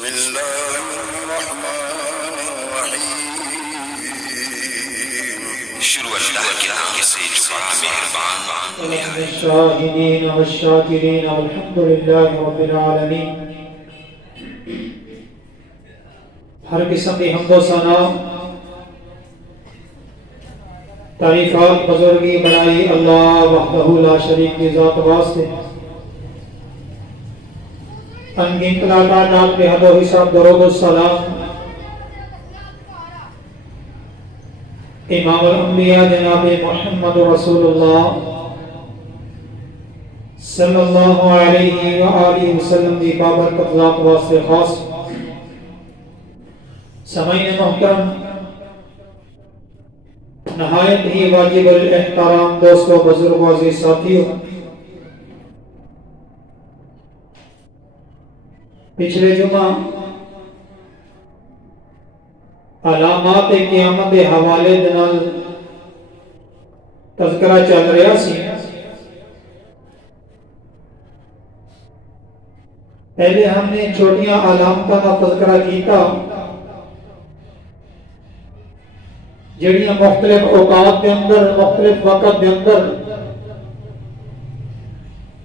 بسم اللہ الرحمن الرحیم شروع اللہ کے نام سے جو بڑا مہربان الشاہدین والشاکرین والحمد للہ رب العالمین۔ ہر قسم کی حمد و ثنا تعریفات بزرگی بڑائی اللہ وحدہ لا شریک کی ذات واسطے، انگن طلاقات آپ کے حد و حساب درود السلام امام الانبیاء جناب محمد رسول اللہ صلی اللہ علیہ وآلہ وسلم کی بابرکت ذات واسطے خاص۔ سامعین محترم، نہایت ہی واجب الاحترام دوستوں، بزرگوں، عزیز ساتھیوں، پچھلے جمعہ علامات قیامت کے حوالے نال تذکرہ چل رہا سی۔ پہلے ہم نے چھوٹیاں علامتوں کا تذکرہ کیتا جڑیاں مختلف اوقات کے اندر، مختلف وقت کے اندر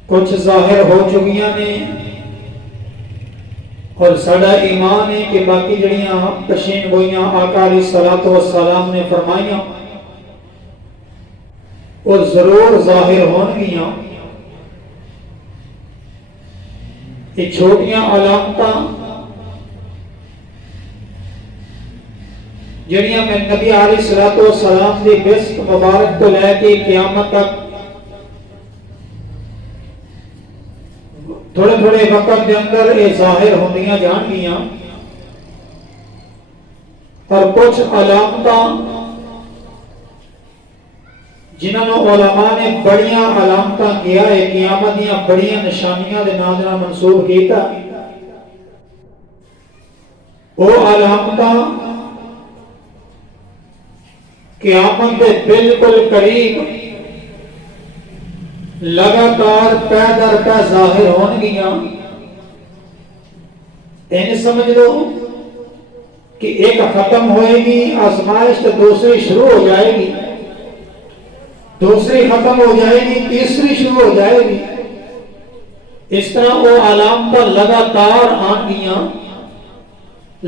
کچھ ظاہر ہو چکیاں نے، اور ساڈا ایمان ہے کہ باقی جڑیاں پشین گوئیاں آقا علیہ الصلوۃ والسلام نے فرمائیاں اور ضرور ظاہر ہون گیاں۔ یہ چھوٹیاں علامتاں جڑیاں میں نبی علیہ الصلوۃ والسلام دی بعثت مبارک کو لے کے قیامت تک تھوڑے تھوڑے وقت کے اندر یہ ظاہر ہوندیاں جان گیاں، اور کچھ علامتاں جنہوں علماء نے بڑیاں علامتاں کیا ہے، قیامت دیاں بڑیاں نشانیاں دے نام نال منسوب کیتا۔ وہ علامتاں قیامت دے بالکل قریب لگاتار پہ در پہ ظاہر ہون گیاں۔ این سمجھ لو کہ ایک ختم ہوئے گی آزمائش تو دوسری شروع ہو جائے گی، دوسری ختم ہو جائے گی، تیسری شروع ہو جائے گی۔ اس طرح وہ علامتاں لگاتار آن گیاں،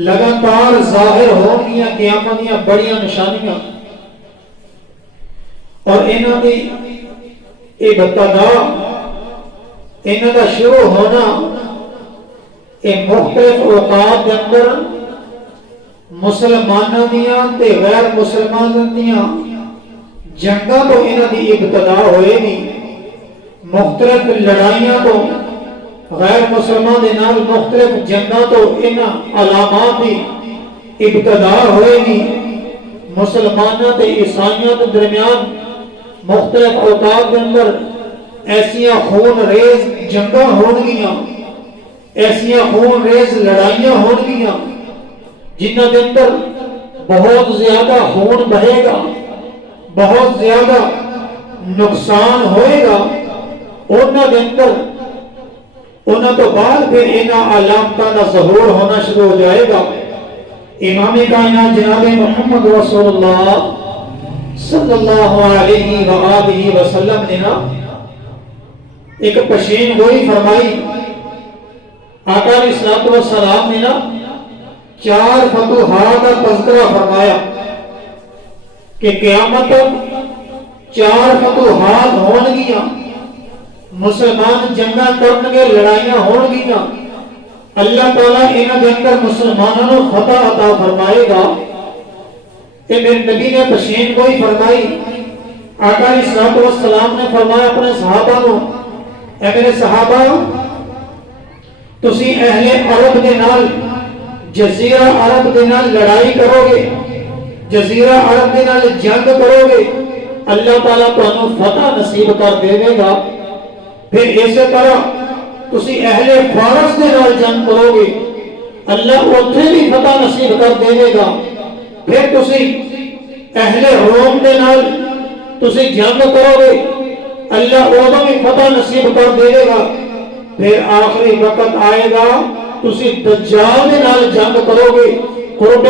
لگاتار ظاہر ہون گیاں، قیامت دیاں بڑیاں نشانیاں۔ اور انہاں دی ابتدا، انہاں دا شروع ہونا مختلف اوقات کے اندر مسلمانوں دیاں تے غیر مسلمانوں دیاں جنگاں تو انہاں دی ابتدا ہوئے گی، مختلف لڑائیاں تو غیر مسلمان دے نال مختلف جنگاں تو انہاں علامات دی ابتدا ہوئے گی۔ مسلمانوں تے عیسائیوں کے درمیان مختلف اوقات کے اندر ایسیاں خون ریز جنگاں ہون گیاں، ایسیاں خون ریز لڑائیاں ہون گیاں جنہاں کے اندر بہت زیادہ خون بہے گا، بہت زیادہ نقصان ہوئے گا۔ انہاں کے اندر انہاں تو بعد پھر انہاں علامتاں کا ظہور ہونا شروع ہو جائے گا۔ امام کائنات جناب محمد رسول اللہ صلی اللہ علیہ وآلہ وسلم نے نا ایک پشین گوئی فرمائی۔ آقا علیہ الصلوۃ والسلام نے نا 4 فتوحات کا تذکرہ فرمایا کہ قیامت 4 فتوحات ہون گیاں، مسلمان جنگاں کرن گے، لڑائیاں ہون گیاں، اللہ تعالیٰ انہاں دے اندر مسلمانوں کو فتح عطا فرمائے گا۔ کہ میرے نبی نے پشین گوئی فرمائی۔ آقا علیہ الصلوۃ والسلام نے فرمایا اپنے صحابہ کو، اے میرے صحابہ، تسی اہل عرب دے نال، جزیرہ عرب دے نال لڑائی کرو گے، جزیرہ عرب دے نال جنگ کرو گے، اللہ تعالیٰ تانوں فتح نصیب کر دے گا۔ پھر اسی طرح تسی اہل فارس دے نال جنگ کرو گے، اللہ اوتھے بھی فتح نصیب کر دے گا۔ پھر تسی اہل روم دے نال تسی جنگ کرو گے، اللہ اوہدوں بھی فتح نصیب کر دے گا۔ پھر آخری وقت آئے گا تسی دجال دے نال جنگ کرو گے، قرب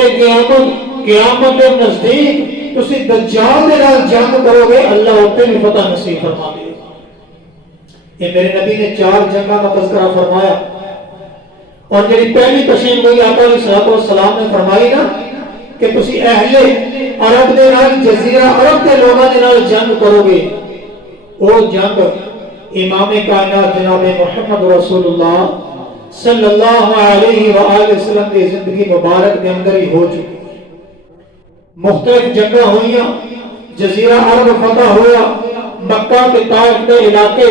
قیامت کے نزدیک تسی دجال دے نال جنگ کرو گے، اللہ اوتے بھی فتح نصیب فرما دے گا۔ یہ میرے نبی نے 4 جنگاں کا تذکرہ فرمایا، اور جی پہلی تشریف گوئی آقا علیہ الصلوۃ والسلام نے فرمائی نا کہ تسی اہل عرب دے نال جزیرہ عرب کے لوگاں دے نال جنگ کرو گے، وہ جنگ امام کائنات جناب محمد رسول اللہ صلی اللہ علیہ وآلہ وسلم کی زندگی مبارک کے اندر ہی ہو چکی۔ مختلف جنگاں ہوئیاں، جزیرہ عرب فتح ہوا، مکہ کے طائف کے علاقے،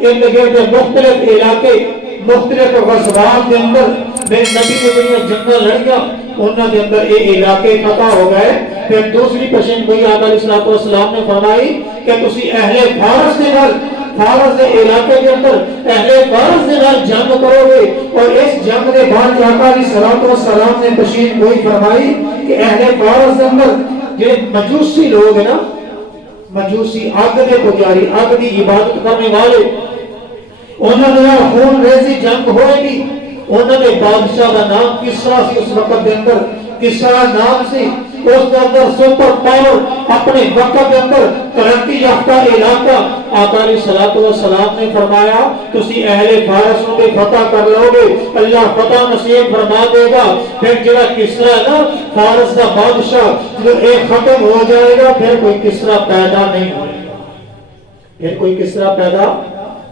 ارد گرد مختلف علاقے، مختلف غزوات کے اندر میرے نبی نے جنہیں جنگاں لڑیاں، انہاں کے اندر یہ علاقے فتح ہو گئے۔ پھر دوسری پیشین گوئی آقا علیہ الصلوۃ والسلام نے فرمائی کہ تسی اہل فارس کے نال، فارس کے علاقے کے اندر اہل فارس کے نال جنگ کرو گے، اور اس جنگ کے بعد آقا علیہ الصلوۃ والسلام نے پیشین گوئی فرمائی کہ اہل فارس کے اندر جو مجوسی لوگ ہیں نا، مجوسی آگ کے پجاری، آگ کی عبادت کرنے والے، انہوں نے خون ریزی جنگ ہوئے گی۔ انہوں نے بادشاہ کا نام کسرا سی، اس وقت کے اندر کسرا نام سی، اس کے اندر سپر پاور اپنے وقت کے اندر ترقی یافتہ علاقہ۔ آقا علیہ الصلوۃ والسلام نے فرمایا تسی اہل فارس کو فتح کر لو گے، اللہ فتح نصیب فرما دے گا۔ پھر جڑا کسرا ہے نا فارس کا بادشاہ، جو ایک ختم ہو جائے گا، پھر کوئی کسرا پیدا نہیں ہوئے گا، پھر کوئی کسرا پیدا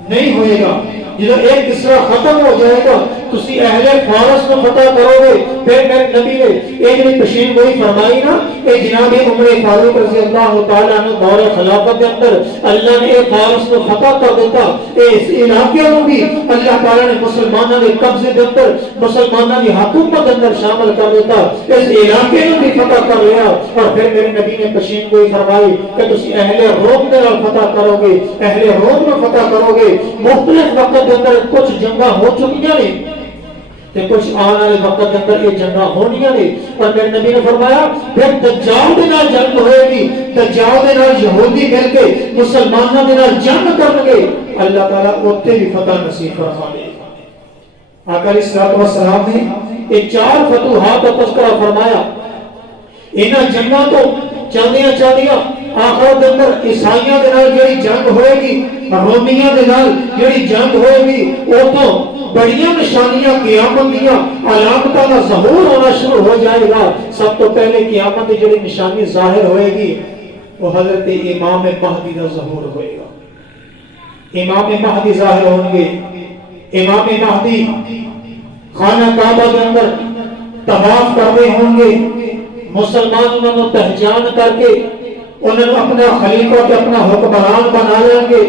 نہیں ہوئے گا۔ جب ایک کسرا ختم ہو جائے گا تسی اہل فارس کو فتح کرو گے۔ پھر میرے نبی نے ایک بھی تشریف گوئی فرمائی نا کہ جناب عمر فاروق رضی اللہ تعالیٰ عنہ دور خلافت کے اندر اللہ نے ایک فارس کو فتح کر دیتا، اس علاقے کو بھی اللہ تعالیٰ نے مسلمانوں کے قبضے کے اندر، مسلمانوں کی حکومت کے اندر شامل کر دیتا، اس علاقے کو بھی فتح کر لیا۔ اور پھر میرے نبی نے تشریف گوئی فرمائی کہ تسی اہل روم کے نال فتح کرو گے، اہل روم میں فتح کرو گے۔ مختلف وقت کے اندر کچھ جنگاں ہو چکی ہیں تے کچھ آنے والے وقت کے اندر یہ جنگاں ہونیاں نے۔ اور میرے نبی نے فرمایا پھر دجال دے نال جنگ ہوئے گی، دجال دے نال یہودی مل کے مسلمانوں دے نال جنگ کرن گے، اللہ تعالیٰ اوتے بھی فتح نصیب فرما دے گا۔ آقا علیہ الصلوۃ والسلام نے یہ 4 فتوحات کا تذکرہ فرمایا۔ انہاں جنگاں تو چلدیاں چلدیاں آخر کے اندر عیسائیاں دے نال جڑی جنگ ہوئے گی، رومیاں دے نال جڑی جنگ ہوئے گی، اوتھوں بڑیاں نشانیاں قیامت دیاں علامتاں دا ظہور ہونا شروع ہو جائے گا۔ سب تو پہلے قیامت کی جڑی نشانی ظاہر ہوئے گی وہ حضرت امام مہدی دا ظہور ہوئے گا۔ امام مہدی ظاہر ہوں گے۔ امام مہدی خانہ کعبہ کے اندر طواف کر رہے ہوں گے، مسلمان انہوں نے پہچان کر کے انہوں نے اپنا خلیفہ کے اپنا حکمران بنا لیں گے۔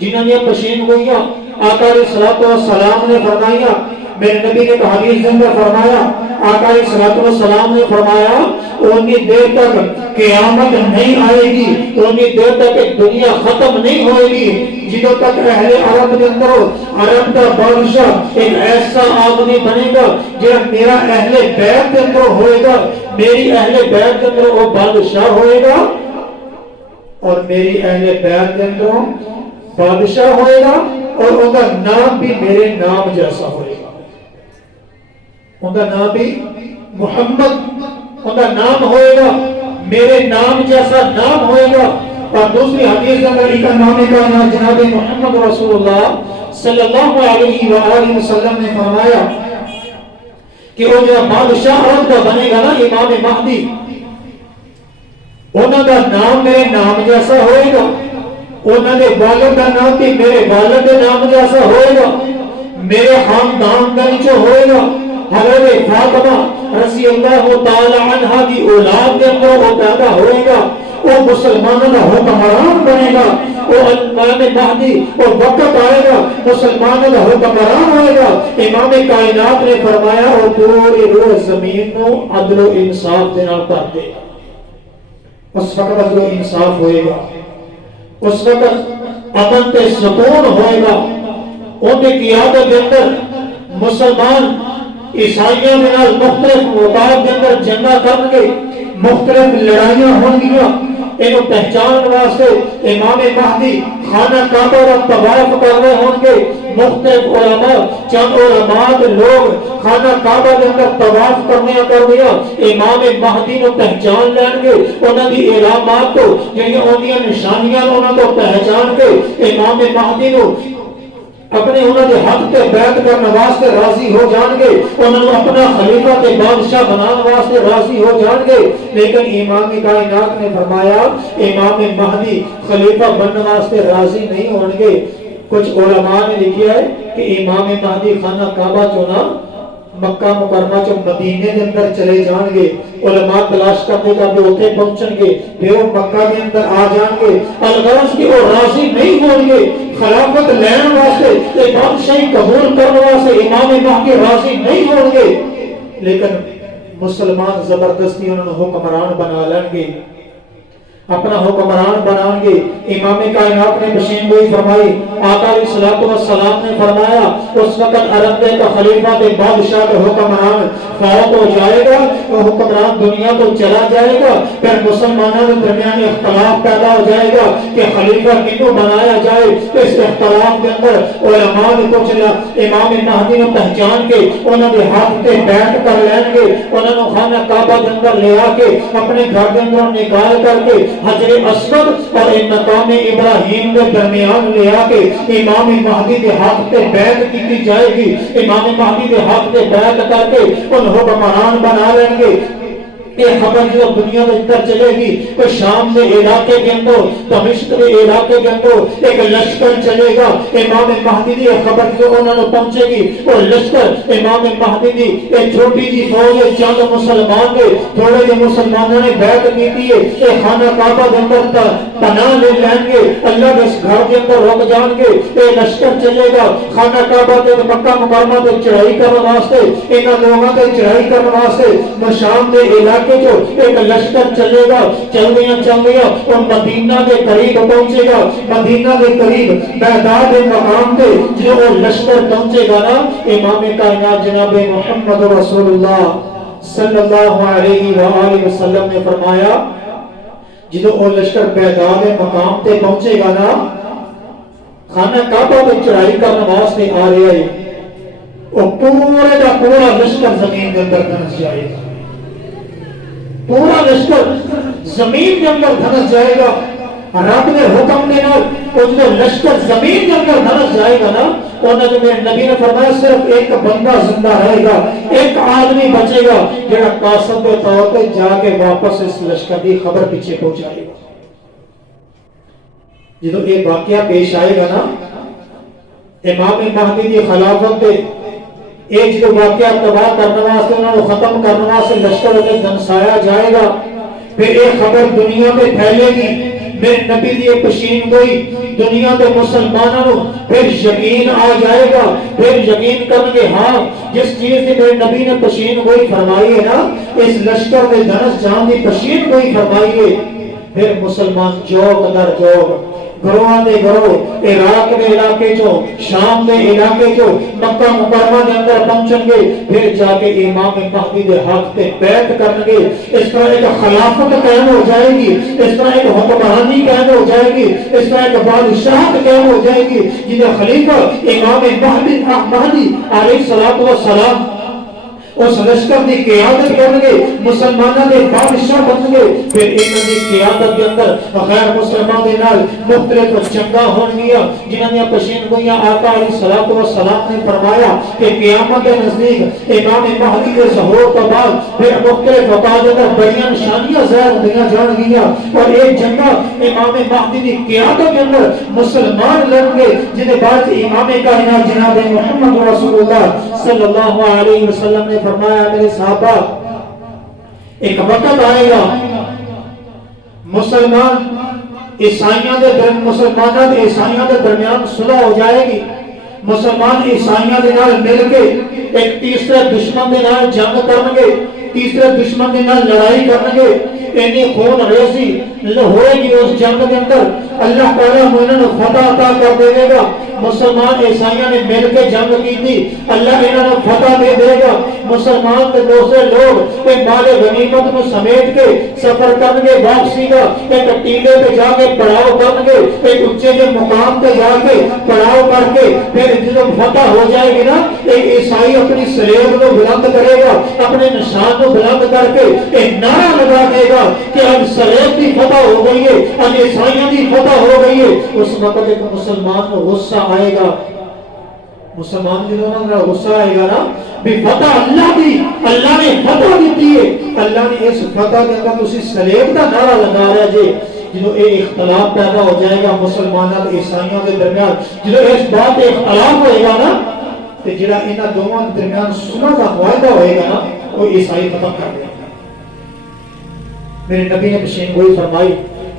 جنہوں نے پشین گوئیاں آقا علیہ الصلوۃ والسلام نے فرمایا، میرے نبی نے حدیث اندر فرمایا، آقا علیہ الصلوۃ والسلام نے فرمایا اتنی دیر تک قیامت نہیں آئے گی، اتنی دیر تک دنیا ختم نہیں ہوئے گی جدوں تک اہل عرب کے اندر عرب کا بادشاہ ایک ایسا آدمی بنے گا جو میرا اہل بیت کے اندر ہوئے گا، میری اہل بیت کے اندر وہ بادشاہ ہوئے گا، اور میری اہل بیت کے اندر بادشاہ ہوئے گا، اور ان کا نام بھی میرے نام جیسا ہوئے گا، ان کا نام بھی محمد، ان کا نام ہوئے گا میرے نام جیسا نام ہوئے گا۔ اور دوسری حدیث اندر ایک نام کا نام جناب محمد رسول اللہ صلی اللہ علیہ وآلہ وسلم نے فرمایا کہ وہ جو بادشاہ عرب کا بنے گا نا امام مہدی، انہوں کا نام میرے نام جیسا ہوئے گا، انہوں نے والد کا نام بھی میرے والد کے نام جیسا ہوئے گا، میرے خاندان کا جو ہوئے گا حضرت فاطمہ رضی اللہ تعالی عنہ کی اولاد کے اندر وہ پیدا ہوئے گا، وہ مسلمانوں کا حکمران بنے گا، وہ امام مہدی اور وقت آئے گا مسلمانوں کا حکمران ہوئے گا۔ امام کائنات نے فرمایا وہ پوری روح زمین کو عدل و انصاف دینا کر دے گا، اس وقت عدل و انصاف ہوئے گا، اس وقت امن تے سکون ہوئے گا۔ ان کی قیادت کے اندر مسلمان عیسائیوں کے مختلف مقام کے اندر جنگاں کریں گے، مختلف لڑائیاں ہوں گی، انہوں پہچان واسطے امام مہدی خانہ کعبہ کا طواف کر رہے ہوں گے. مختلف علماء چند علماء کے لوگ خانہ کعبہ کے اندر طواف کرنے کر دیا امام مہدی نو پہچان لین گے. انہوں دی علامات کو جنہیں انہوں نشانیاں انہوں کو پہچان کے امام مہدی نو اپنے انہوں نے حق تے بیعت کرنے واسطے راضی ہو جان گے. انہوں نے اپنا خلیفہ تے بادشاہ بنانے واسطے راضی ہو جان گے. لیکن امام کائنات نے فرمایا امام مہدی خلیفہ بننے واسطے راضی نہیں ہوں گے. کچھ علماء نے لکھیا ہے کہ امام مہدی خانہ کعبہ چنا مکہ مکرمہ چو مدینے کے اندر چلے جان گے. علماء تلاش کرنے کا بھی ہوتے پہنچن گے پھر وہ مکہ کے اندر آ جان گے. الغرض کی وہ راضی نہیں ہوں گے خلافت لین واسطے بادشاہی قبول کرنے واسطے امام مہدی راضی نہیں ہوں گے. لیکن مسلمان زبردستی انہوں نے حکمران بنا لیں گے اپنا حکمران بنائیں گے. امام کائنات نے بشین گوئی فرمائی آقا علیہ الصلوۃ والسلام نے فرمایا اس وقت عرب کا خلیفہ کے بادشاہ کا حکمران فوت ہو جائے گا وہ حکمران دنیا کو چلا جائے گا. پھر مسلمانوں کے درمیان اختلاف پیدا ہو جائے گا کہ خلیفہ کیوں بنایا جائے. اس اختلاف کے اندر علماء نے کچھ امام مہدی نے پہچان کے انہوں نے ہاتھ پہ بیٹھ کر لیں گے. انہوں نے خانہ کعبہ کے اندر لے آ کے اپنے گھر کے اندر نکال کر کے حجر اسود اور مقام ابراہیم کے درمیان لے آ کے امام مہدی کے ہاتھ پہ بیعت کی جائے گی. امام مہدی کے ہاتھ پہ بیعت کر کے ان حکمران بنا لیں گے. یہ خبر جو دنیا میں اندر چلے گی کہ شام کے علاقے کے اندر دمشق کے علاقے کے اندر ایک لشکر چلے گا. امام مہدی کی خبر جو انہوں نے پہنچے گی اور لشکر امام مہدی کی ایک چھوٹی جی فوج چند مسلمان کے تھوڑے جو مسلمانوں نے بیعت کی تھی کہ خانہ کعبہ کے اندر پناہ لے لیں گے اللہ کے اس گھر کے اندر رک جان گے. یہ لشکر چلے گا خانہ کعبہ کے مکہ مکرمہ پہ چڑھائی کرنے واسطے ان لوگوں پہ چڑھائی کرنے واسطے شام کے علاقے کہ جو ایک لشکر چلے گا چل گیا اور مدینہ کے قریب پہنچے گا. مدینہ کے قریب بغداد مقام پہ جو وہ لشکر پہنچے گا نا امام کائنات جناب محمد رسول اللہ صلی اللہ علیہ وآلہ وسلم نے فرمایا جدو وہ لشکر بغداد مقام پہ پہنچے گا نا خانہ کعبہ پہ چڑھائی کرنے واسطے آ رہا ہے وہ پورے کا پورا لشکر زمین کے اندر دھنس جائے گا. پورا لشکر زمین کے اندر دھنس جائے گا. رب نے حکم دینا وہ جو لشکر زمین کے اندر دھنس جائے گا نا انہوں نے میرے نبی نے فرمایا صرف ایک بندہ زندہ رہے گا ایک آدمی بچے گا جڑا قاسم کے طور پہ جا کے واپس اس لشکر کی خبر پیچھے پہنچائے گا. جدو یہ واقعہ پیش آئے گا نا امام مہدی کی خلافت پہ ایک جو واقعہ تباہ کرنے واسطے انہوں نے ختم کرنے واسطے لشکر میں دھنسایا جائے گا. پھر ایک خبر دنیا میں پھیلے گی میرے نبی کی پشین گوئی دنیا کے مسلمانوں پھر یقین آ جائے گا. پھر یقین کریں گے ہاں جس چیز کی میرے نبی نے پشین گوئی فرمائی ہے نا اس لشکر میں دھنس جان کی پشین گوئی فرمائی ہے. پھر مسلمان جوگ در جوگ گروہ دے گروہ عراق کے علاقے چو شام کے علاقے چو مکہ مکرمہ کے اندر پہنچیں گے. پھر جا کے امام مہدی دے ہاتھ پہ بیعت کریں گے. اس طرح ایک خلافت قائم ہو جائے گی اس طرح ایک حکمرانی قائم ہو جائے گی اس طرح ایک بادشاہت قائم ہو جائے گی جنہیں خلیفہ امام مہدی علیہ الصلوۃ والسلام اس لشکر کی قیادت کریں گے مسلمانوں کے بادشاہ بن گے. پھر انہوں کی قیادت کے اندر غیر مسلمان کے نال مختلف جنگاں ہون گیا جنہوں نے پشین گوئیاں آقا علیہ الصلوۃ والسلام نے فرمایا کہ قیامت کے نزدیک امام مہدی کے ظہور کے بعد پھر مختلف اوقات کے بڑی نشانیاں ظاہر ہوئیاں جان گیا اور ایک جنگا امام مہدی کی قیادت کے اندر مسلمان لڑیں گے جنہیں بعد امام کائنات جناب محمد رسول اللہ صلی اللہ علیہ وسلم نے فرمایا میرے صحابہ ایک وقت آئے گا مسلمانوں کے عیسائیوں کے درمیان صلح ہو جائے گی. مسلمان عیسائیوں کے نال مل کے ایک تیسرے دشمن کے نال جنگ کریں گے تیسرے دشمن کے نال لڑائی کریں گے. اینی خون ریزی ہوئے گی اس جنگ کے اندر اللہ تعالیٰ انہوں نے فتح عطا کر دے گا. مسلمان عیسائیوں نے مل کے جنگ کی تھی, اللہ انہوں نے فتح دے دے گا. مسلمان کے دوسرے لوگ ایک مال غنیمت کو سمیٹ کے سفر کریں گے واپسی کا, ایک ٹیلے پہ جا کے پڑاؤ کریں گے, ایک اونچے کے مقام پہ جا کے پڑاؤ کر کے پھر جب فتح ہو جائے گی نا, ایک عیسائی اپنی سلیب کو بلند کرے گا, اپنے نشان کو بلند کر کے ایک نعرہ لگا دے گا کہ اب سلیب کی فتح ہو گئی ہے, اب عیسائیوں کی فتح ہو گئی ہے. اس وقت ایک مسلمان کو غصہ آئے گا, مسلمان جنہوں نے غصہ آئے گا نا بھی فتح اللہ دی, اللہ نے فتح دیتی ہے, اللہ نے اس فتح کے اندر اسی سلیب کا نعرہ لگا رہا ہے جی. جنہوں ایک اختلاف پیدا ہو جائے گا مسلمانوں اور عیسائیوں کے درمیان, جنہوں اس بات پہ اختلاف ہوئے گا نا تو جڑا انہاں دونوں کے درمیان صلح کا معاہدہ ہوئے گا نا وہ عیسائی ختم کر دے گا. میرے نبی نے پیشین گوئی فرمائی,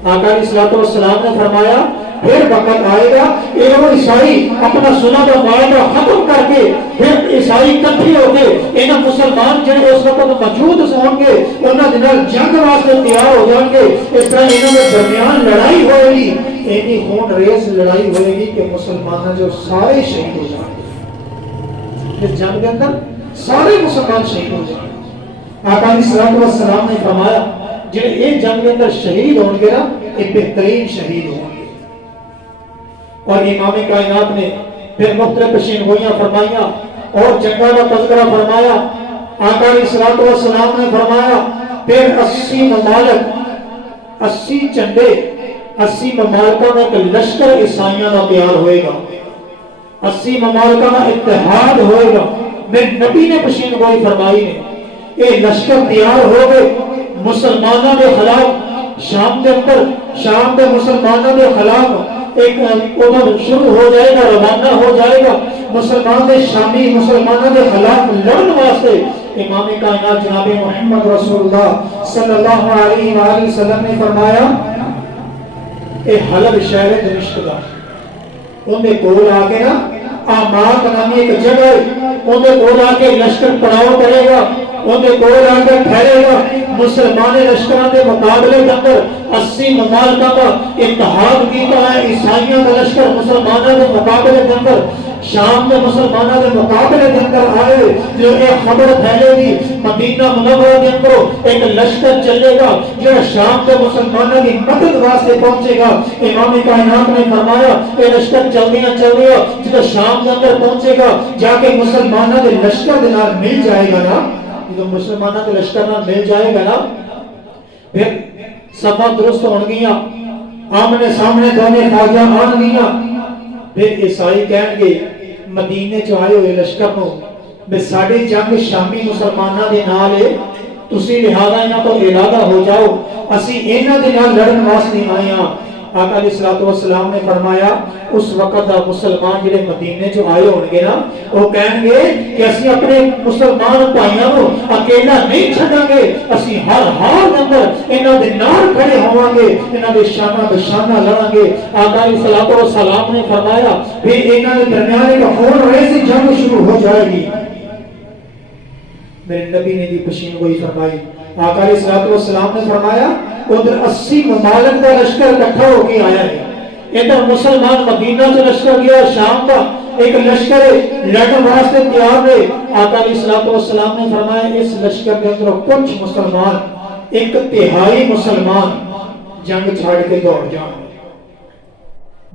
آقا علیہ الصلوۃ والسلام نے فرمایا پھر وقت آئے گا یہ وہ عیسائی اپنا صلح کا معاہدہ ختم کر کے پھر عیسائی اکٹھے ہو کے انہاں مسلمان جڑے اس وقت موجود ہوں گے انہاں دے نال جنگ واسطے تیار ہو جان گے. اس طرح انہاں کے درمیان لڑائی ہوئے گی, اینی خون ریز لڑائی ہوئے گی کہ مسلمان جو سارے شہید ہو جائیں گے. اس جنگ کے اندر سارے مسلمان شہید ہو جائیں گے. آقا علیہ الصلوۃ والسلام نے فرمایا جڑے یہ جنگ کے اندر شہید ہوں گے نا یہ بہترین شہید ہوں گے. اور امام کائنات نے پھر مختلف پیشین گوئیاں فرمائیاں اور جنگوں کا تذکرہ فرمایا. آقا علیہ الصلوۃ والسلام نے فرمایا پھر 80 ممالک 80 چنڈے 80 ممالکوں میں ایک لشکر عیسائیوں کا تیار ہوئے گا, 80 ممالکوں کا اتحاد ہوئے گا. میرے نبی نے پیشین گوئی فرمائی نے یہ لشکر تیار ہو گئے مسلمانوں کے خلاف. شام کے اندر شام کے مسلمانوں کے خلاف ایک عمر شروع ہو جائے گا, روانہ ہو جائے گا مسلمان کے شامی مسلمانوں کے خلاف لڑن واسطے. امام کائنات جناب محمد رسول اللہ صلی اللہ علیہ وآلہ وسلم نے فرمایا اے حلب شہر دمشق دا اندے کول آ کے نا آماد نامی ایک جگہ اندے کول آ کے لشکر پڑاؤ کرے گا, اندے کول آ کے ٹھہرے گا. مسلمان لشکروں کے مقابلے کے اندر 80 ممالکوں کا اتحاد کیتا ہے. عیسائیوں کا لشکر مسلمانوں کے مقابلے کے اندر شام کے مسلمانوں کے مقابلے کے اندر آئے. جو ایک خبر پھیلے گی مدینہ منورہ کے اندر ایک لشکر چلے گا جو شام کے مسلمانوں کی مدد واسطے پہنچے گا. امام کائنات نے فرمایا یہ لشکر چل گیا جب شام کے اندر پہنچے گا جا کے مسلمانوں کے لشکر کے نال مل جائے گا نا, جو مسلمانوں کے لشکر نال مل جائے گا نا پھر صفا درست ہون گیا, آمنے سامنے دونوں فوجاں آن گیا. پھر عیسائی کہیں گے مدینے چ آئے ہوئے لشکر کو بے ساڈی جنگ شامی مسلمانوں کے نال ہے, تسی لہذا انہاں تو ارادہ ہو جاؤ اسی انہاں دے نال لڑن واسطے آئے ہاں. آقا علیہ الصلوۃ والسلام نے فرمایا اس وقت دا مسلمان جڑے مدینے چ آئے ہون گے نا وہ کہیں گے کہ اسی اپنے مسلمان بھائیاں کو اکیلا نہیں چھڈاں گے, اسی ہر حال دے اندر انہاں دے نال کھڑے ہوواں گے, انہاں دے شانہ بشانہ لڑاں گے. آقا علیہ الصلوۃ والسلام نے فرمایا پھر انہاں دے درمیان ایک خون ریزی جنگ شروع ہو جائے گی. میرے نبی نے بھی پیشین گوئی فرمائی. آقا علیہ الصلوۃ والسلام نے فرمایا ادھر 80 ممالک کا لشکر اکٹھا ہو کے آیا ہے, ادھر مسلمان مدینہ سے لشکر گیا, شام کا ایک لشکر لڑن واسطے تیار ہے. آقا علیہ الصلوۃ والسلام نے فرمایا اس لشکر کے اندر کچھ مسلمان 1/3 مسلمان جنگ چھاڑ کے دوڑ جان گے,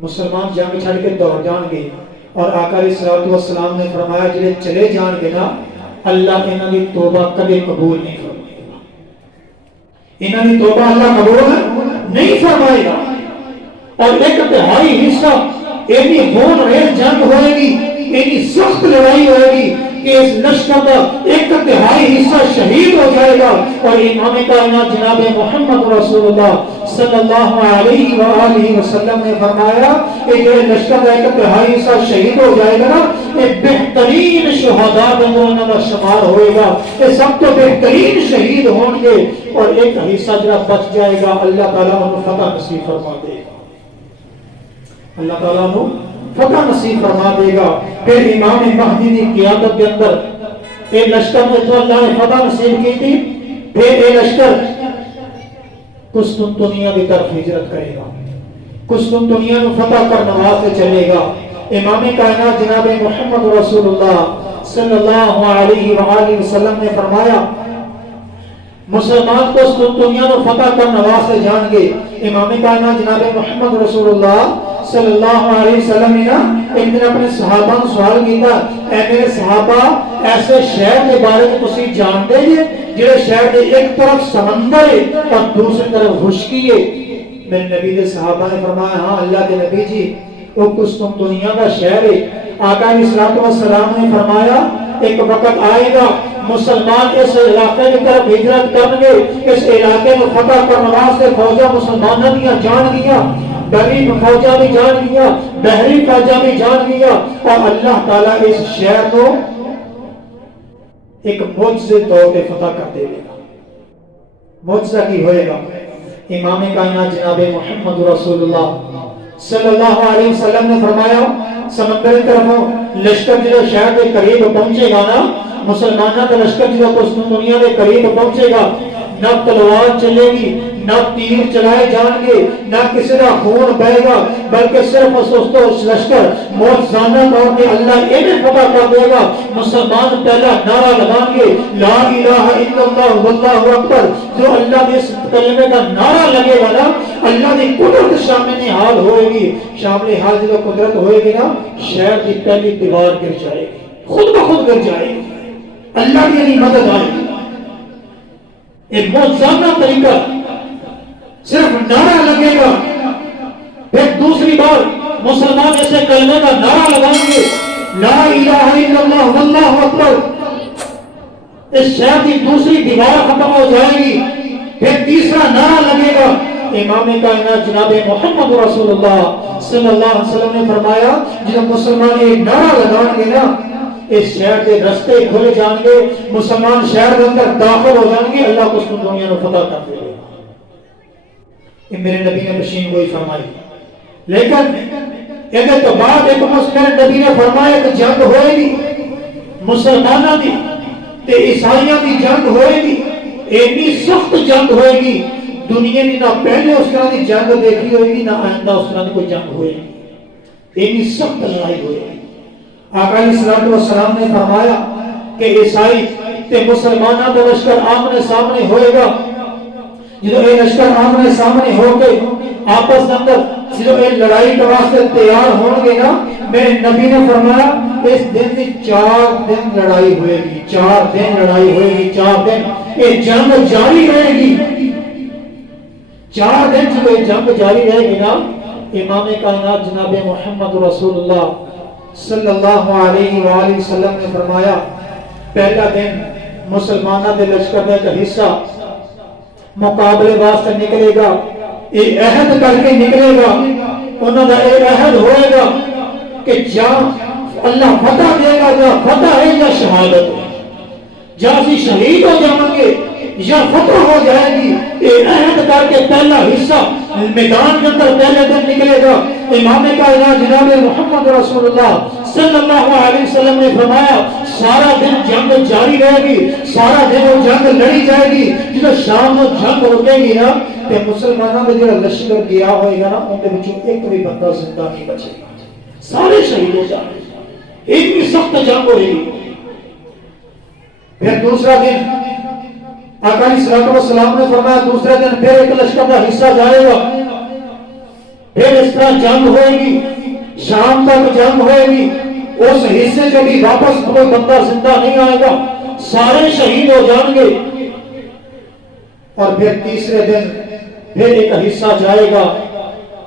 مسلمان جنگ چھاڑ کے دوڑ جان گے. اور آقا علیہ الصلوۃ والسلام نے فرمایا جڑے چلے جان گے نا اللہ انہاں دی توبہ کبھی قبول نہیں فرمائے گا, انہاں دی توبہ اللہ قبول نہیں فرمائے گا. اور 1/3 حصہ اینی خون ریز جنگ ہوئے گی, اینی سخت لڑائی ہوئے گی کہ اس لشکر کا 1/3 حصہ شہید ہو جائے گا. اور امام کائنات جناب محمد رسول اللہ صلی اللہ علیہ وآلہ وسلم نے فرمایا کہ یہ لشکر کا 1/3 حصہ شہید ہو جائے گا نا یہ بہترین شہداء میں انہوں کا شمار ہوئے گا, یہ سب تو بہترین شہید ہوں گے. اور ایک حصہ جڑا بچ جائے گا اللہ تعالیٰ انہوں فتح نصیب فرما دے گا, اللہ تعالیٰ انہوں فتح نصیب فرما دے گا. پھر امام مہدی کی قیادت کے اندر ایک لشکر میں تو اللہ نے فتح نصیب کی تھی, پھر ایک لشکر قسطنطنیہ کی طرف ہجرت کرے گا. قسطنطنیہ نو فتح کرنے واسطے چلے گا۔ امام کائنات جناب محمد رسول اللہ صلی اللہ علیہ وآلہ وسلم نے فرمایا مسلمان قسطنطنیہ نو فتح کرنے واسطے جان گے۔ امام کائنات جناب محمد رسول اللہ صلی اللہ علیہ وسلم نے ایک دن اپنے صحابہ نے سوال کیتا، اے میرے صحابہ ایسے شہر کے بارے میں تسی جانتے ہیں جڑے شہر کے ایک طرف سمندر ہے اور دوسری طرف خشکی ہے؟ میرے نبی دے صحابہ نے فرمایا ہاں اللہ کے نبی جی وہ قسطنطنیہ کا شہر ہے۔ آقا علیہ الصلوۃ والسلام نے فرمایا ایک وقت آئے گا مسلمان اس علاقے کی طرف ہجرت کریں گے، اس علاقے کو فتح کرنے واسطے فوجاں مسلمانوں کی جان گیا، بری فوجاں بھی جان گیا، بحری فوجاں بھی جان گیا، اور اللہ تعالیٰ اس شہر کو ایک معجزے طور پہ فتح کر دے گا۔ معجزہ کی ہوئے گا؟ امام کائنات جناب محمد رسول اللہ صلی اللہ علیہ وسلم نے فرمایا سمندر کی طرف لشکر جو شہر کے قریب پہنچے گا نا، مسلمانوں کا لشکر جو قسطنطنیہ کے قریب پہنچے گا، نہ تلوار چلے گی، نہ تیر چلائے جان گے، نہ کسی کا خون بہے گا، بلکہ صرف اس لشکر معجزانہ طور پہ اللہ انہیں فتح کر دے گا۔ مسلمان پہلا نعرہ لگائیں گے لا الہ الا اللہ واللہ اکبر، جو اللہ کے اس کلمے کا نعرہ لگے گا نا اللہ کی قدرت شامل حال ہوئے گی۔ شامل حال جو قدرت ہوئے گی نا شہر کی پہلی دیوار گر جائے گی، خود بخود گر جائے گی، اللہ کی مدد آئے گی۔ ایک معجزانہ طریقہ، صرف نعرہ لگے گا، پھر دوسری بار مسلمان ایسے کلمے کا نعرہ لگائیں گے لا الہ الا اللہ واللہ اکبر، اس شہر کی دوسری دیوار ختم ہو جائے گی، پھر تیسرا نعرہ لگے گا۔ امام کائنات جناب محمد رسول اللہ صلی اللہ علیہ وسلم نے فرمایا جب مسلمان ایک نعرہ لگائیں گے نا اس شہر کے رستے کھلے جائیں گے، مسلمان شہر کے اندر داخل ہو جائیں گے، اللہ کو اس دنیا میں فتح کر دے گا۔ یہ میرے نبی نے مشین وہی فرمائی، لیکن ایک تو بعد ایک میرے نبی نے فرمایا کہ جنگ ہوئے گی، مسلمانوں کی تے عیسائیوں کی جنگ ہوئے گی، اتنی سخت جنگ ہوئے گی دنیا نے نہ پہلے اس طرح کی جنگ دیکھی ہوئے گی، نہ آئندہ اس طرح کی کوئی جنگ ہوئے گی، اتنی سخت لڑائی ہوئے گی۔ آقا علیہ الصلوۃ والسلام نے فرمایا کہ عیسائی تے مسلمانوں کا لشکر آمنے سامنے ہوئے گا، جب یہ لشکر آمنے سامنے ہو کے آپس اندر جب یہ لڑائی کے واسطے تیار ہوں گے نا، میرے نبی نے فرمایا اس دن کی 4 دن لڑائی ہوئے گی، 4 دن لڑائی ہوئے گی، 4 دن یہ جنگ جاری رہے گی۔ 4 دن جب یہ جنگ جاری رہے گی نا، امام کائنات جناب محمد رسول اللہ صلی اللہ علیہ وآلہ وسلم نے فرمایا پہلا دن مسلمانوں کے لشکر کا حصہ مقابلے واسطے نکلے گا، یہ عہد کر کے نکلے گا، انہوں کا یہ عہد ہوئے گا کہ جہاں اللہ فتح دے گا، جہاں فتح ہے یا شہادت ہے، جہاں اسی شہید ہو جائیں گے یا فتح ہو جائے گی، یہ عہد کر کے پہلا حصہ میدان کے اندر پہلے دن نکلے گا۔ امام کائنات جناب محمد رسول اللہ صلی اللہ علیہ وسلم نے فرمایا سارا دن جنگ جاری رہے گی، سارا دن وہ جنگ لڑی جائے گی، جب شام کو جنگ رکے گی نا تے مسلمانوں کا جو لشکر گیا ہوئے گا نا ان کے وچوں ایک بھی بندہ زندہ نہیں بچے گا، سارے شہید ہو جائیں گے، اتنی سخت جنگ ہوئے گی۔ پھر دوسرا دن آقا علیہ الصلوۃ والسلام نے فرمایا دوسرے دن پھر ایک لشکر کا حصہ جائے گا، پھر اس طرح جنگ ہوئے گی، شام تک جنگ ہوئے گی، اس حصے سے بھی واپس کوئی بندہ زندہ نہیں آئے گا، سارے شہید ہو جائیں گے۔ اور پھر تیسرے دن پھر ایک حصہ جائے گا،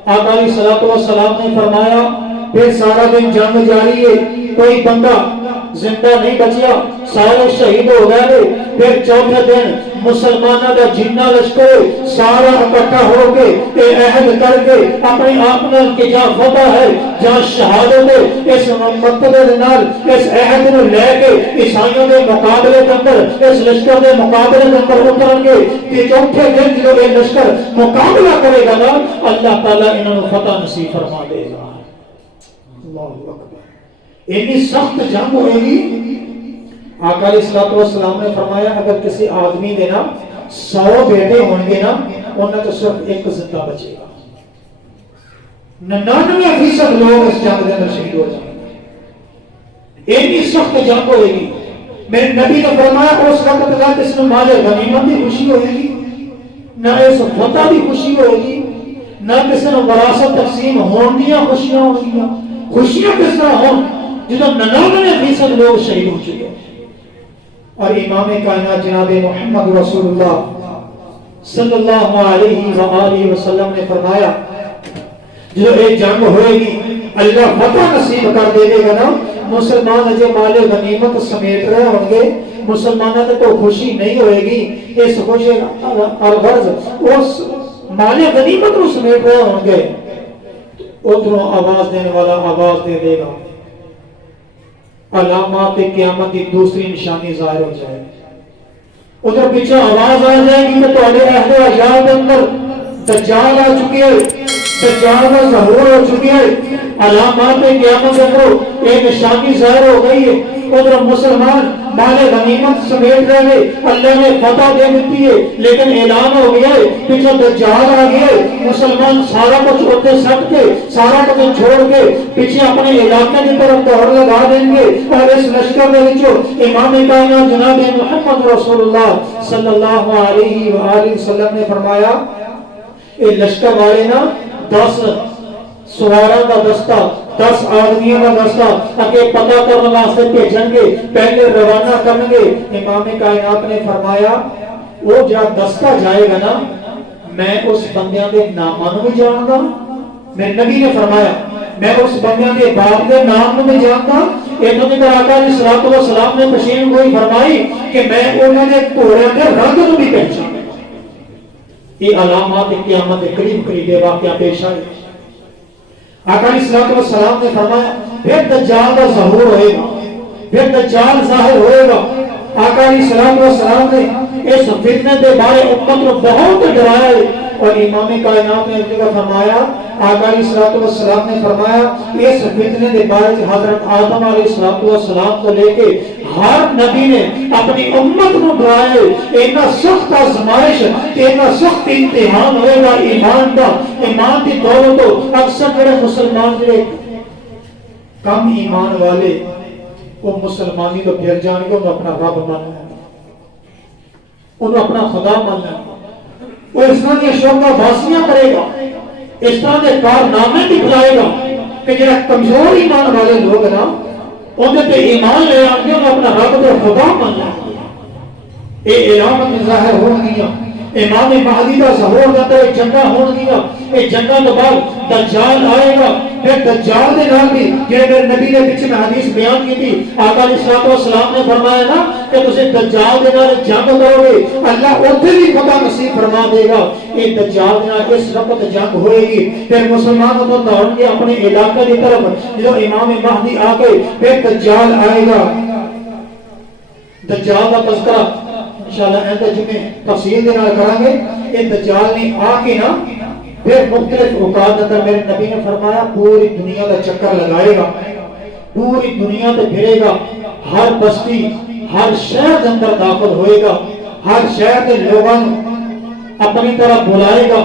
آقا علیہ الصلوۃ والسلام نے فرمایا پھر سارا دن جنگ جاری ہے، کوئی بندہ زندہ نہیں بچیا، سارے شہید ہو گئے۔ پھر چوتھے دن مسلمانوں کا جتنا لشکر سارا اکٹھا ہو کے عہد کر کے اپنی آپ کہ جہاں فتح ہے جہاں شہادت ہے اس مقصد اس عہد کو لے کے عیسائیوں کے مقابلے کے اندر اس لشکر کے مقابلے کے اندر اتریں گے کہ چوتھے دن جو یہ لشکر مقابلہ کرے گا نا اللہ تعالیٰ انہوں فتح نصیب فرما دے گا۔ اللہ اکبر، اتنی سخت جنگ ہوئے گی۔ آقا علیہ الصلوۃ والسلام نے فرمایا اگر کسی آدمی دے نا 100 بیٹے ہوں گے نا انہوں تو صرف ایک زندہ بچے گا، 99% لوگ اس جنگ کے اندر شہید ہو جائیں گے. اتنی سخت جنگ ہوئے گی. میرے نبی نے فرمایا اس وقت نہ کسی نے مال غنیمت کی خوشی ہوئے گی، نہ اس فتح کی خوشی ہوئے گی، نہ کسی نے وراثت تقسیم ہون دیا خوشیاں ہوں گی. خوشیاں کس طرح ہوں جدو 99% لوگ شہید ہو چکے. اور امام کائنات جناب محمد رسول اللہ صلی اللہ علیہ وآلہ وسلم نے فرمایا جو ایک جنگ ہوئے گی اللہ فتح نصیب کر دے گا نا، مسلمان اجے مال غنیمت سمیٹ رہے ہوں گے، مسلمانوں نے تو خوشی نہیں ہوئے گی، اس خوشی الغرض اس مال غنیمت کو سمیٹ رہے ہوں گے. ادھروں آواز دینے والا آواز دے دے گا، علامات قیامت کی دوسری نشانی ظاہر ہو جائے گی. ادھر پیچھے آواز آ جائے گی کہ تمہارے اہل عیال کے اندر دجال آ چکی ہے، دجال کا ظہور ہو چکی ہے، علامات قیامت کے اندر ایک نشانی ظاہر ہو گئی ہے. ادھر مسلمان مال غنیمت سمیٹ رہے ہیں، اللہ نے فتح دے دیتی ہے، لیکن اعلان ہو گیا ہے پیچھے دجال آ گیا ہے. مسلمان سارا کچھ ہوتے سب کے سارا کچھ چھوڑ کے پیچھے اپنے علاقے کی طرف دوڑ لگا دیں گے. اور اس لشکر کے وچوں امام کائنات جناب محمد رسول اللہ صلی اللہ علیہ وآلہ وسلم نے فرمایا اے لشکر والے نا 10 سواروں کا دستہ 10 آدمیوں کا دستہ اگے پتہ کرنے واسطے بھیجیں گے، پہلے روانہ کریں گے. امام کائنات نے فرمایا وہ جب دستہ جائے گا نا میں اس بندیاں کے ناموں بھی جان گا. میرے نبی نے فرمایا میں اس بندیاں کے باپ کے نام بھی جانتا. انہوں نے کہا آقا علیہ الصلوۃ والسلام نے تشریف گوئی فرمائی کہ میں انہوں نے گھوڑے کے رنگ کو بھی پہچانا. یہ علامات قیامت قریب قریب واقعہ پیش آئے. آقا علیہ الصلوۃ والسلام نے فرمایا پھر دجال کا ظہور ہوئے گا، پھر دجال ظاہر ہوئے گا. آقا علیہ الصلوۃ والسلام نے اس فتنے کے بارے امت کو بہت ڈرایا ہے. اور امام کائنات نے فرمایا آقا علیہ الصلوۃ والسلام نے فرمایا اس فتنے کے بارے حضرت آدم علیہ الصلوۃ والسلام کو لے کے ہر نبی نے اپنی امت کو ڈرایا ہے. اتنا سخت آزمائش، اتنا سخت امتحان ہوئے گا ایمان کا. ایمان کی دولت تو اکثر جڑے مسلمان جڑے کم ایمان والے وہ مسلمانی تو پھر جان کے انہوں اپنا رب ماننا ہے، انہوں اپنا خدا ماننا ہے. وہ اس طرح کی شوقہ باسیاں کرے گا، اس طرح کے کارنامے دکھلائے گا کہ جڑا کمزور ایمان والے لوگ نا انہیں تے ایمان لے آن کے انہوں اپنا رب تو خدا ماننا ہے. یہ علامت ظاہر ہو گیا. امام مہدی کا ظہور ہوتا ہے، جنگا ہو گیا. یہ جنگا کے بعد دجال آئے گا. پھر دجال کے نام بھی جیسے نبی نے پیچھے میں حدیث بیان کی تھی آقا علیہ الصلوۃ والسلام نے فرمایا نا کہ تجھے دجال کے نام جنگ کرو گے اللہ ادھر بھی فتح نصیب فرما دے گا. یہ دجال کے نام اس وقت جنگ ہوئے گی. پھر مسلمان تو دوڑیں گے اپنے علاقے کی طرف جو امام مہدی آ کے پھر دجال آئے گا. دجال کا تذکرہ انشاءاللہ اندر جمعے تفصیل دینا کریں گے. یہ دجال نے آ کے نا پھر مختلف اوقات اندر میرے نبی نے فرمایا پوری دنیا کا چکر لگائے گا، پوری دنیا تے پھرے گا، ہر بستی ہر شہر اندر داخل ہوئے گا، ہر شہر کے لوگوں اپنی طرف بلائے گا،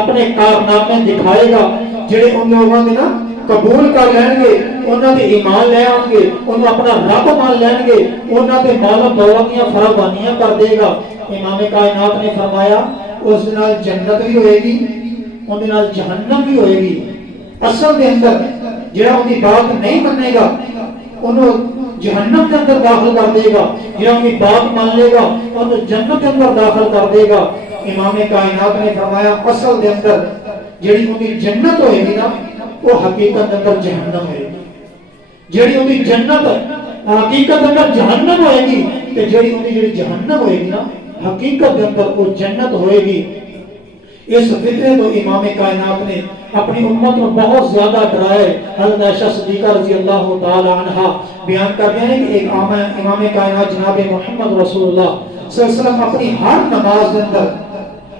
اپنے کارنامے دکھائے گا. جڑے ان لوگوں نے نا قبول کر لیں گے انہوں نے ایمان لے آؤں گے، انہوں اپنا رب مان لیں گے، انہوں نے مال و دولت دیا فراوانیاں کر دے گا. امام کائنات نے فرمایا اس نال جنت بھی ہوئے گی، ان دے نال جہنم بھی ہوئے گی. اصل دے اندر جڑا ان دی بات نہیں منے گا انہوں جہنم کے اندر داخل کر دے گا، جڑا ان دی بات مان لے گا انہوں جنت کے اندر داخل کر دے گا. امام کائنات نے فرمایا اصل دے اندر جڑی ان دی جنت ہوئے گی نا وہ حقیقت اندر جہنم ہوئے گی. جڑی ان دی جنت حقیقت اندر جہنم ہوئے گی تے جڑی ان دی جہنم ہوئے گی نا حقیقت اندر وہ جنت ہوئے گی. اس فتنے تو امام کائنات نے اپنی امت کو بہت زیادہ ڈرائے. حضرت عائشہ صدیقہ رضی اللہ تعالی عنہا بیان کرتے ہیں کہ ایک امام کائنات جناب محمد رسول اللہ صلی اللہ علیہ وسلم اپنی ہر نماز کے اندر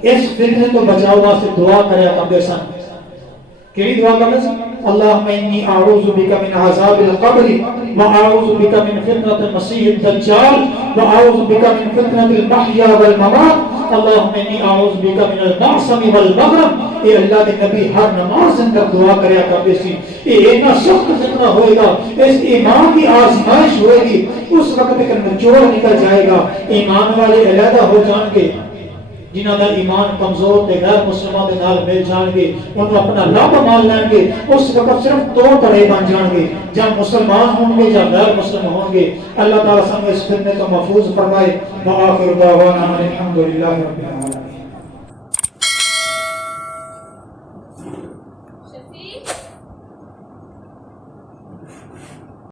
اس فتنے تو بچاؤ واسطے دعا کریا کرتے سن. کیڑی دعا کرتے سن؟ اللہم انی اعوذ بک من عذاب القبر واعوذ بک من فتنة المسیح الدجال واعوذ بک من فتنة المحیا والممات اللہم انی اعوذ بک من المعصم والمغرم، اے اللہ کے نبی ہر نماز اندر دعا کریا کرتے سی، یہ اتنا سخت فتنہ ہوئے گا، اس ایمان کی آزمائش ہوئے گی، اس وقت ایک نچوڑ نکل جائے گا، ایمان والے علیحدہ ہو جان گے، جنہاں دا ایمان کمزور تے غیر مسلمان دے نال مل جان گے، انہوں اپنا رب مان لین گے، اس وقت صرف دو طرح بن جان گے، جب مسلمان ہوں گے یا غیر مسلم ہوں گے۔ اللہ تعالیٰ سب اس فتنے کو محفوظ فرمائے۔ وآخر دعوانا الحمدللہ رب العالمین۔